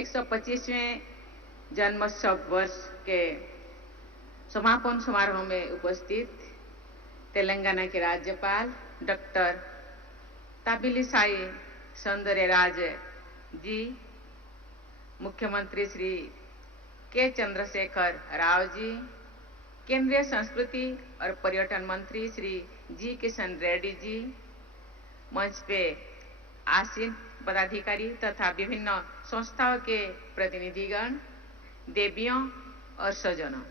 125वें जन्मोत्सव वर्ष के समापन समारोह में उपस्थित तेलंगाना के राज्यपाल डॉक्टर तमिलिसाई सौंदरराजन जी, मुख्यमंत्री श्री के चंद्रशेखर राव जी, केंद्रीय संस्कृति और पर्यटन मंत्री श्री जी किशन रेड्डी जी, मंच पे आसीन पदाधिकारी तथा विभिन्न संस्थाओं के प्रतिनिधिगण, देवियों और स्वजनों,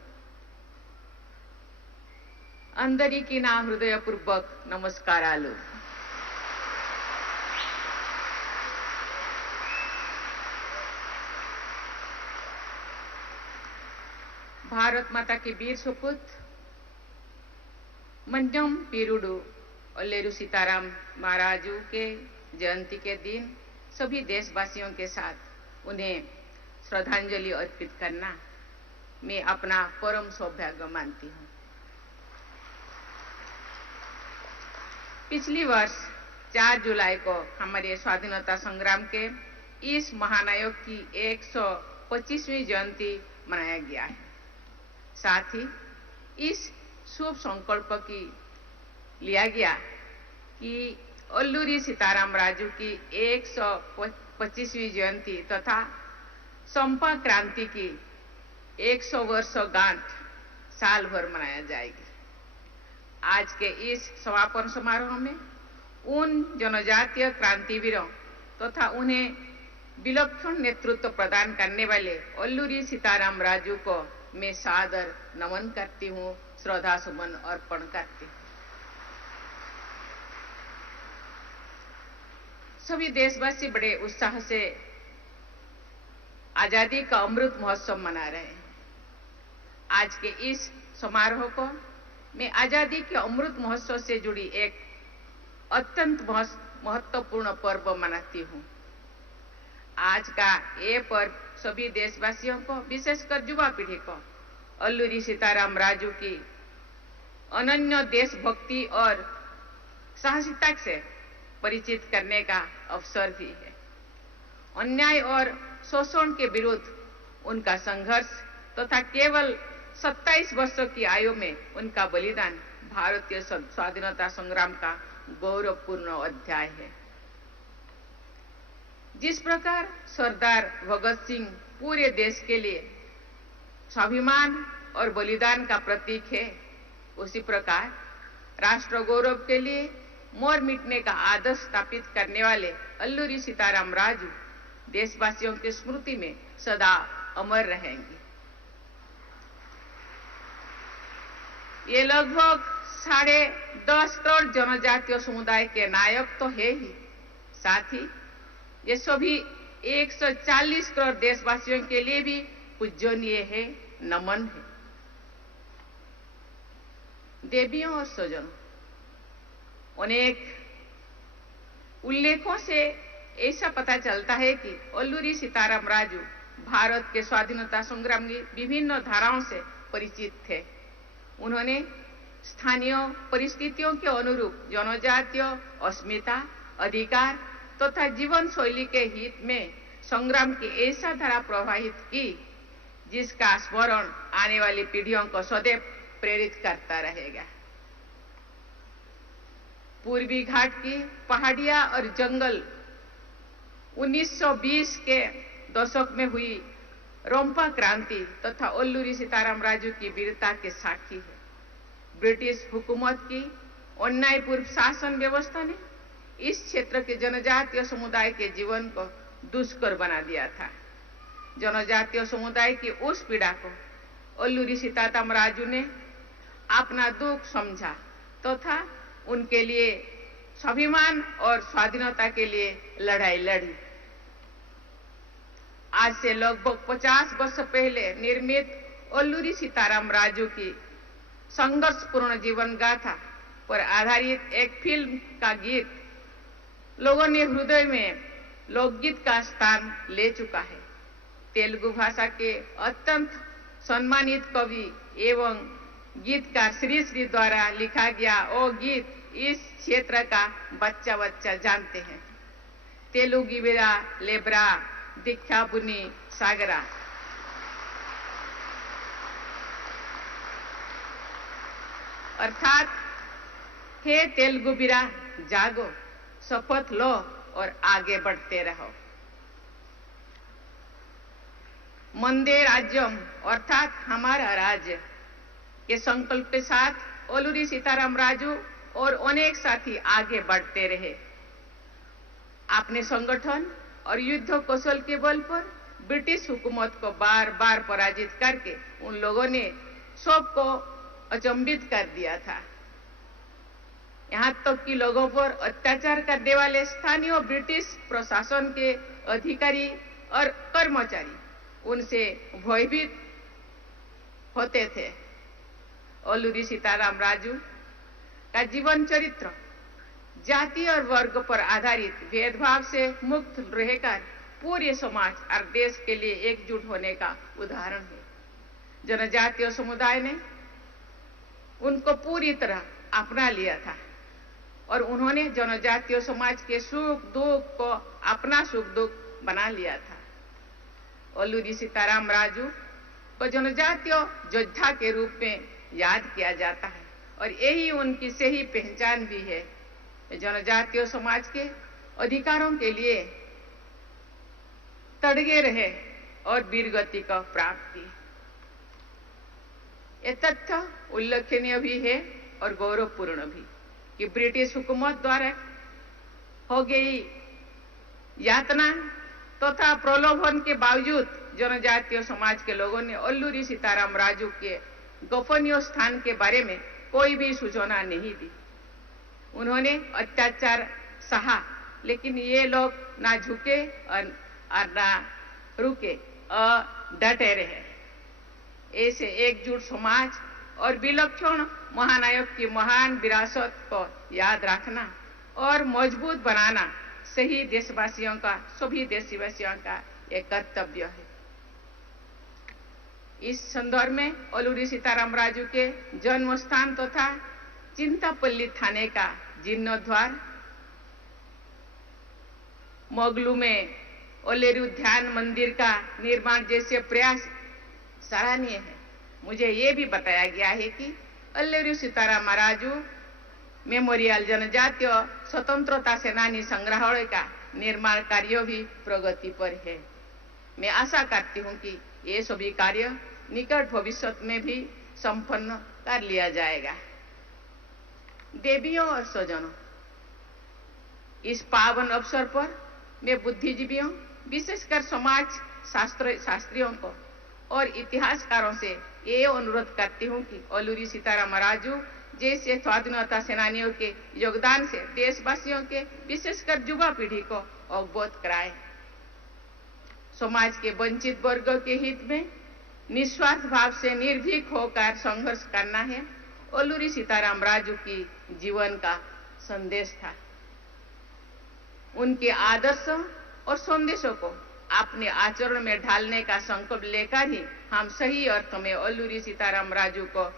अंदरिकी ना हृदयपूर्वक नमस्कारालु। भारत माता की वीर सुपुत्र मन्यम पीरुडू ओल्लेरू सीताराम महाराजू के जयंती के दिन सभी देशवासियों के साथ उन्हें श्रद्धांजलि अर्पित करना मैं अपना परम सौभाग्य मानती हूँ। पिछली वर्ष 4 जुलाई को हमारे स्वाधीनता संग्राम के इस महानायक की 125वीं जयंती मनाया गया है। साथ ही इस शुभ संकल्प की लिया गया कि ओल्लूरी सीताराम राजू की 125वीं जयंती तथा संपर्क क्रांति की 100 वर्षगांठ साल भर मनाया जाएगी। आज के इस समापन समारोह में उन जनजातीय क्रांतिवीरों तथा उन्हें विलक्षण नेतृत्व प्रदान करने वाले ओल्लूरी सीताराम राजू को मैं सादर नमन करती हूँ, श्रद्धा सुमन अर्पण करती हूँ। सभी देशवासी बड़े उत्साह से आजादी का अमृत महोत्सव मना रहे हैं। आज के इस समारोह को मैं आजादी के अमृत महोत्सव से जुड़ी एक अत्यंत महत्वपूर्ण पर्व मनाती हूँ। आज का ये पर्व सभी देशवासियों को, विशेषकर युवा पीढ़ी को, ओल्लूरी सीताराम राजू की अनन्य देशभक्ति और साहसिकता से परिचित करने का अवसर भी है। अन्याय और शोषण के विरुद्ध उनका संघर्ष तथा केवल 27 वर्षों की आयु में उनका बलिदान भारतीय स्वाधीनता संग्राम का गौरवपूर्ण अध्याय है। जिस प्रकार सरदार भगत सिंह पूरे देश के लिए स्वाभिमान और बलिदान का प्रतीक है, उसी प्रकार राष्ट्र गौरव के लिए मोर मिटने का आदर्श स्थापित करने वाले ओल्लूरी सीताराम राजू देशवासियों की स्मृति में सदा अमर रहेंगे। ये लगभग 10.5 करोड़ जनजातीय समुदाय के नायक तो है ही, साथ ही ये सभी 140 करोड़ देशवासियों के लिए भी पूजनीय है, नमन है। देवियों और स्वजनों, अनेक उल्लेखों से ऐसा पता चलता है कि ओल्लूरी सीताराम राजू भारत के स्वाधीनता संग्राम की विभिन्न धाराओं से परिचित थे। उन्होंने स्थानीय परिस्थितियों के अनुरूप जनजातीय अस्मिता, अधिकार तथा जीवन शैली के हित में संग्राम की ऐसा धारा प्रवाहित की जिसका स्मरण आने वाली पीढ़ियों को सदैव प्रेरित करता रहेगा। पूर्वी घाट की पहाड़ियां और जंगल 1920 के दशक में हुई रोम्पा क्रांति तथा ओल्लूरी सीताराम राजू की वीरता के साक्षी है। ब्रिटिश हुकूमत की अन्यायपूर्ण शासन व्यवस्था ने इस क्षेत्र के जनजातीय समुदाय के जीवन को दुष्कर बना दिया था। जनजातीय समुदाय की उस पीड़ा को ओल्लूरी सीताराम राजू ने अपना दुख समझा तथा उनके लिए स्वाभिमान और स्वाधीनता के लिए लड़ाई लड़ी। आज से लगभग 50 वर्ष पहले निर्मित ओल्लूरी सीताराम राजू की संघर्षपूर्ण जीवन गाथा पर आधारित एक फिल्म का गीत लोगों ने हृदय में लोकगीत का स्थान ले चुका है। तेलुगु भाषा के अत्यंत सम्मानित कवि एवं गीतकार श्री श्री द्वारा लिखा गया वो गीत इस क्षेत्र का बच्चा बच्चा जानते हैं। तेलुगिवेरा लेब्रा दीक्षा बुनी सागरा। अर्थात हे तेलुगु बीरा जागो, शपथ लो और आगे बढ़ते रहो। मंदे राज्यम अर्थात हमारा राज्य के संकल्प के साथ ओलूरी सीताराम राजू और अनेक साथी आगे बढ़ते रहे। अपने संगठन और युद्ध कौशल के बल पर ब्रिटिश हुकूमत को बार बार पराजित करके उन लोगों ने सबको अचंभित कर दिया था। यहाँ तक कि लोगों पर अत्याचार करने वाले स्थानीय ब्रिटिश प्रशासन के अधिकारी और कर्मचारी उनसे भयभीत होते थे। ओलूरी सीताराम राजू का जीवन चरित्र जाति और वर्ग पर आधारित भेदभाव से मुक्त रहकर पूरे समाज और देश के लिए एकजुट होने का उदाहरण है। जनजातीय समुदाय ने उनको पूरी तरह अपना लिया था और उन्होंने जनजातीय समाज के सुख दुख को अपना सुख दुख बना लिया था। ओलूरी सीताराम राजू को जनजातीय योद्धा के रूप में याद किया जाता है और यही उनकी सही पहचान भी है। जनजातीय समाज के अधिकारों के लिए तड़गे रहे और वीरगति को प्राप्त की। यह तथ्य उल्लेखनीय भी है और गौरवपूर्ण भी कि ब्रिटिश हुकूमत द्वारा हो गई यातना तथा प्रलोभन के बावजूद जनजातीय समाज के लोगों ने ओलूरी सीताराम राजू के गोपनीय स्थान के बारे में कोई भी सूचना नहीं दी। उन्होंने अत्याचार सहा, लेकिन ये लोग ना झुके और ना रुके और डटे रहे। ऐसे एकजुट समाज और विलक्षण महानायक की महान विरासत को याद रखना और मजबूत बनाना सभी देशवासियों का एक कर्तव्य है। इस संदर्भ में ओलूरी सीताराम राजू के जन्म स्थान तथा चिंतापल्ली थाने का जीर्णोद्धार, मोगलू में ओलेरी उद्यान मंदिर का निर्माण जैसे प्रयास सराहनीय है। मुझे ये भी बताया गया है कि ओलेरी सीताराम राजू मेमोरियल जनजातीय स्वतंत्रता सेनानी संग्रहालय का निर्माण कार्य भी प्रगति पर है। मैं आशा करती हूं कि ये सभी कार्य निकट भविष्य में भी संपन्न कर लिया जाएगा। देवियों और स्वजनों, इस पावन अवसर पर मैं बुद्धिजीवियों, विशेषकर समाज शास्त्रियों को और इतिहासकारों से ये अनुरोध करती हूँ कि ओलूरी सीताराम राजू जैसे स्वाधीनता सेनानियों के योगदान से देशवासियों के विशेषकर युवा पीढ़ी को अवगत कराए। समाज के वंचित वर्गों के हित में निस्वार्थ भाव से निर्भीक होकर संघर्ष करना है ओलूरी सीताराम राजू की जीवन का संदेश था। उनके आदर्श और संदेशों को अपने आचरण में ढालने का संकल्प लेकर ही हम सही अर्थ में ओलूरी सीताराम राजू को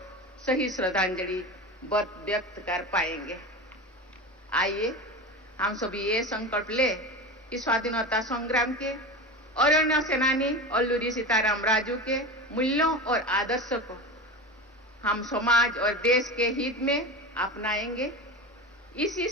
सही श्रद्धांजलि व्यक्त कर पाएंगे। आइए हम सभी ये संकल्प ले कि स्वाधीनता संग्राम के अरण्य सेनानी ओलूरी सीताराम राजू के मूल्यों और आदर्शों को हम समाज और देश के हित में अपनाएंगे। इसी